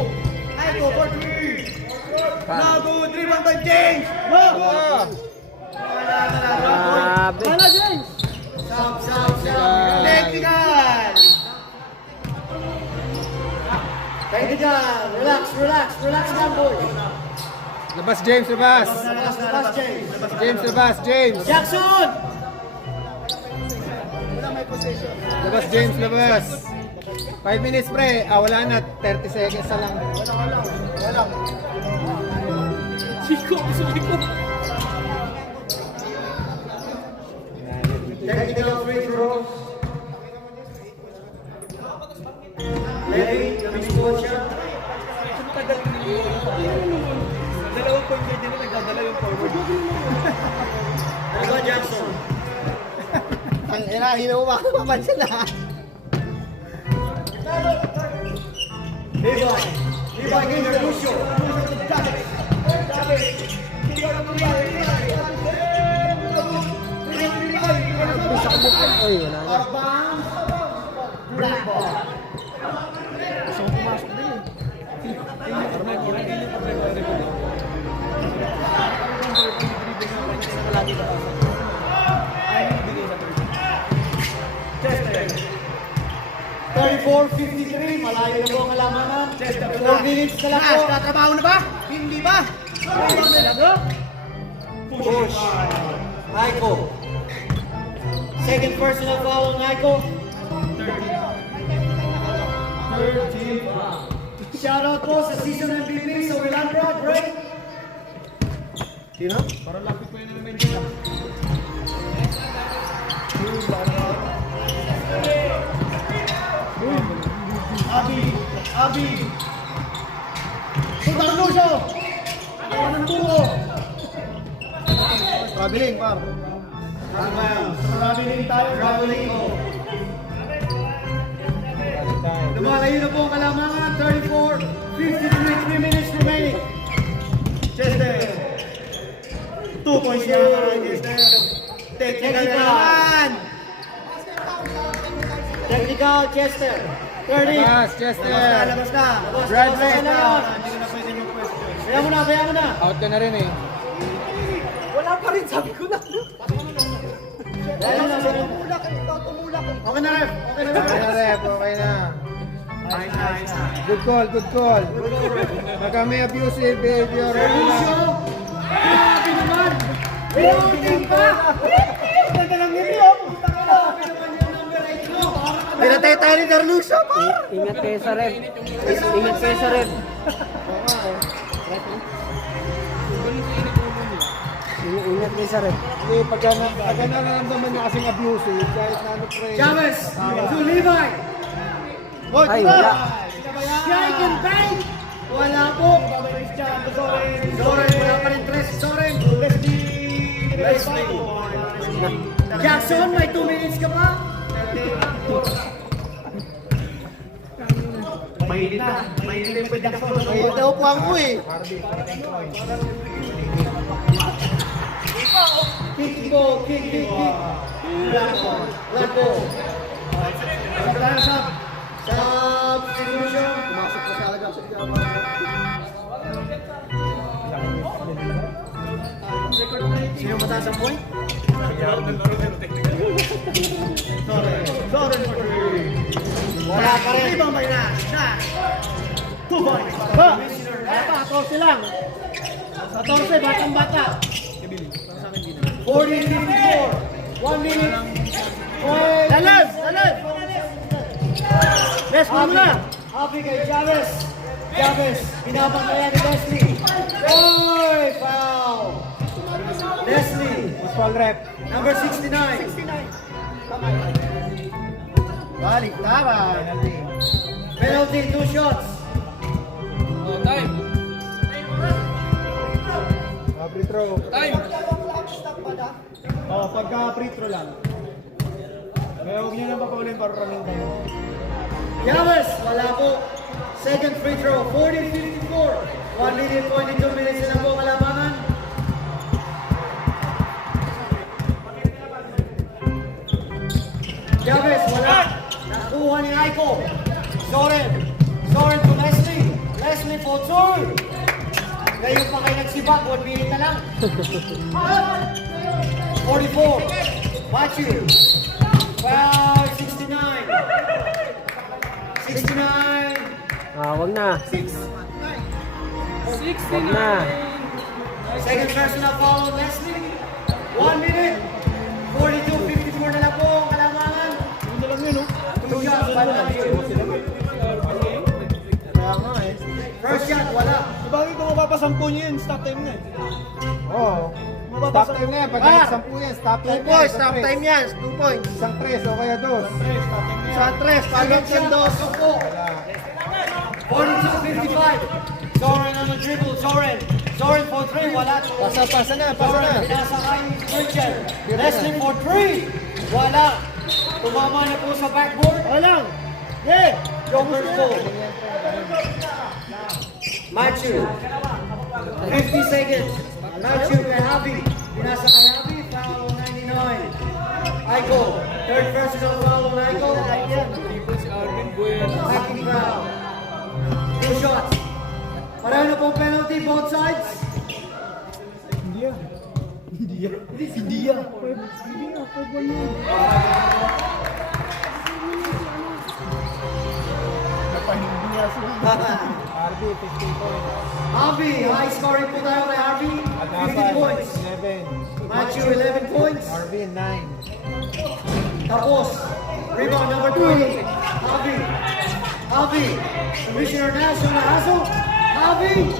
Aiko for 3. Nago, 3 by James. Nago. Grabe! Wala James. Sub, sub, sub. Technical. Kayo dyan. Relax. relax. Relax lang, boy. Labas, James, labas. Labas, James. James, labas, James. Jackson! Labas, James, labas. 5 minutes, pre. Wala na. 30 seconds na lang. Walang. Technical free throws. Larry, Luis Bocha. Dalawang point guard nila, nagdadala yung forward. Alba Jackson. Ang ina, hinuwa ko mapansin na. Levi. Levi Gainer Lucio. Uy, wala na. Black ball. Thirty-four, 53, malayo na po ang alamanan. 4 minutes na lang po. Tatrabaho na ba? Hindi ba? Push. Aiko. Second personal foul on Aiko. Shoutout po sa season MVP sa Willandra, break. Sino? Parang lapit pa yun na naman dyan. Abi. Sultan Lucio. Ano ng buko? Traveling, par. Traveling tayo. Traveling ko. Lumalayo na po ang kalamangan. 34, 53, 3 minutes remaining. Chester. 2 points yan, Chester. Technical na naman. Technical, Chester. 30. Labas, Chester. Labas na. Bradley. Hindi ko na pwede mag-question. Kaya mo na. Out ka na rin eh. Wala pa rin, sabi ko na. Okay na, ref. Okay na, rep. Okay na. Good call, good call. Baka may abusive behavior. Lucio. Grabe naman. Reloading pa. Ganda lang nito. Grabe naman yung number 8 mo. Pinatay tayo ni Carluso, par! Ingat kayo sa ref. Ingat kayo sa ref. Ingat kayo sa ref. Hindi, pagka nararamdaman niya kasing abusive, kahit na ano pre. Chavez to Levi. Ay, wala. Strike and bang. Wala po. Soren, wala pa rin 3 si Soren. Jackson, may 2 minutes ka pa. Ay, daw po ang uwi. Kick. Lako. Substitution. Pumasok na siya agad sa Sino mataas ang point? Soren for 3. Wala pa rin. Ibang may na. 2 points. Ba? Wala pa, 14 lang. 14, batang-bata. 40-54. 1 minute. Dalan! Bes, mo na! Happy kay Chavez. Binabang kaya ni Leslie. Oy, foul. Leslie. Foul rep. Number 69. Balik, tama. Penalty, 2 shots. Free throw. Pagka free throw lang. Kaya huwag niyo na papaulin para running tayo. Chavez, wala po. Second free throw, 40-54. 1 minute, 22 minutes na po kalamangan. Chavez, wala. Nakuha ni Aiko. Soren to Leslie. Leslie for 2. Ngayon pa kayo nagsibak, 1 minute na lang. 44. Matthew. Foul, 69. 69. Wag na. Wag na. Second personal foul on Leslie. 1 minute. 42-54 na lang po ang kalamangan. Ano lang yun, oh. 2 shots, wala. Kaya nga eh. First shot, wala. Sabagay kung mapapasampo niyo yun, stop time na eh. Oo. Stop time na yan. Pag nag-10 yan, stop time 2 points, stop time yan. 2 points. Isang 3 o kaya 2. Sa 3, pagod sa 2 po. 42-55. Zoran on the dribble, Zoran. Zoran for 3, wala. Pasa na. Zoran, pinasa kay Christian. Leslie for 3, wala. Tumama na po sa backboard. Walang! Yeah! Joker's goal. Matthew. 50 seconds. Matthew kay Javi. Pinasa kay Javi. Foul on 99. Aiko. Third personal foul on Aiko. Hacking foul. 2 shots. Pareho na pong penalty both sides. RB, 15 points. Javi, high scoring po tayo kay Javi. 50 points. 11. Matthew, 11 points. RB, 9. Tapos, rebound number 3. Javi. Javi. Commissioner Nash on the hustle. Javi.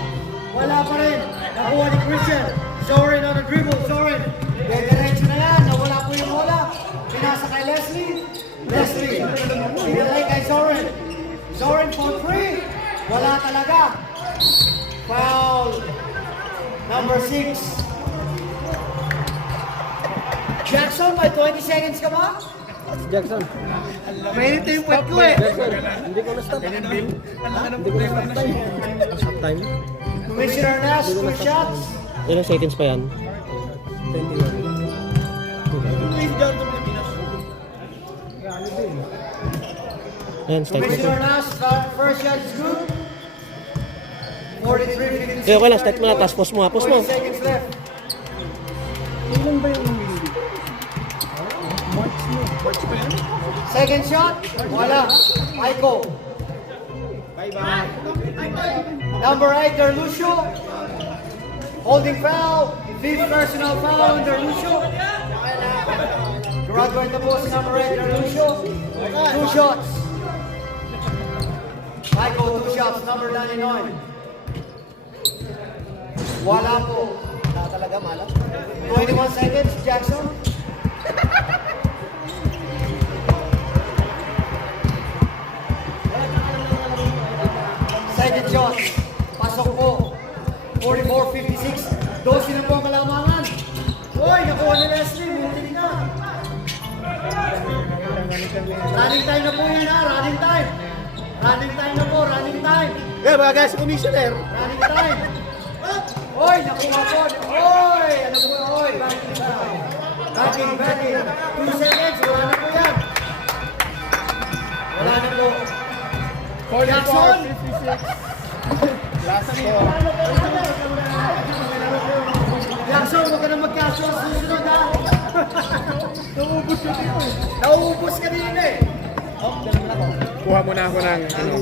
Wala pa rin. Nakuha ni Christian. Zoran on the dribble. Zoran. Diretso na yan. Nawala po yung bola. Pinasa kay Leslie. Leslie. Pinalay kay Zoran. Zoran for 3. Wala talaga. Foul. Number 6. Jackson, may 20 seconds ka ba? Jackson. Mainit yung puwet ko eh. Hindi ko na-stop. Hindi ko na-stop time. Stop time? Commissioner Nash, 2 shots. Ilang seconds pa yan? 21. Ayan, strike na to. Commissioner Nash, first shot is good. 43-56. Okay lang, strike mo na. Tapos post mo ha. Post mo. 40 seconds left. Ilan ba yung humility? Second shot, wala. Aiko. Number 8, Derlucio. Holding foul. 5th personal foul on Derlucio. Graduate na po si number 8, Derlucio. 2 shots. Aiko, 2 shots. Number 99. Wala po. Talaga malas. 21 seconds, Jackson. Second shot. Pasok po. 44-56. 12 na po ang kalamangan. Uy, nakuha ni Leslie. Mutik na. Running time na po yan ha. Running time. Running time na po. Running time. Yeah, mga guys, commissioner. Running time. Oy, nakuha po. Oy, ano po? Oy, backing time. Backing. 2 seconds. Wala na po yan. Wala na po. Jackson. 44, 56. Last score. Jackson, huwag ka na magkaso ang susunod ha. Naubos yun yun. Nauubos ka din eh. Kuha muna ako ng ano.